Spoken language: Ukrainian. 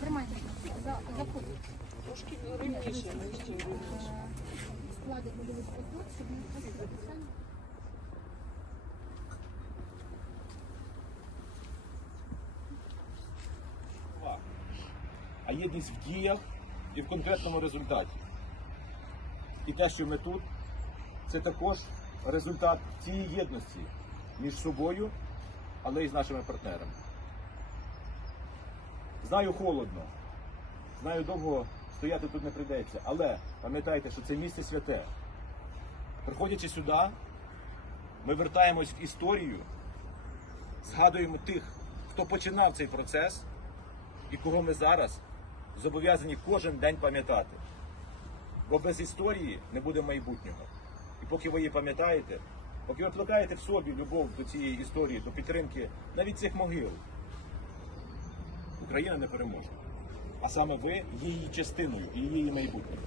Тримайте за. Трошки рівніше, нижче рівніше. А єдність в діях і в конкретному результаті. І те, що ми тут, це також результат цієї єдності між собою, але й з нашими партнерами. Знаю холодно, знаю довго стояти тут не прийдеться, але пам'ятайте, що це місце святе. Приходячи сюди, ми вертаємось в історію, згадуємо тих, хто починав цей процес і кого ми зараз зобов'язані кожен день пам'ятати. Бо без історії не буде майбутнього. І поки ви її пам'ятаєте, поки ви плекаєте в собі любов до цієї історії, до підтримки навіть цих могил, Україна не переможе. А саме ви її частиною і її майбутнім.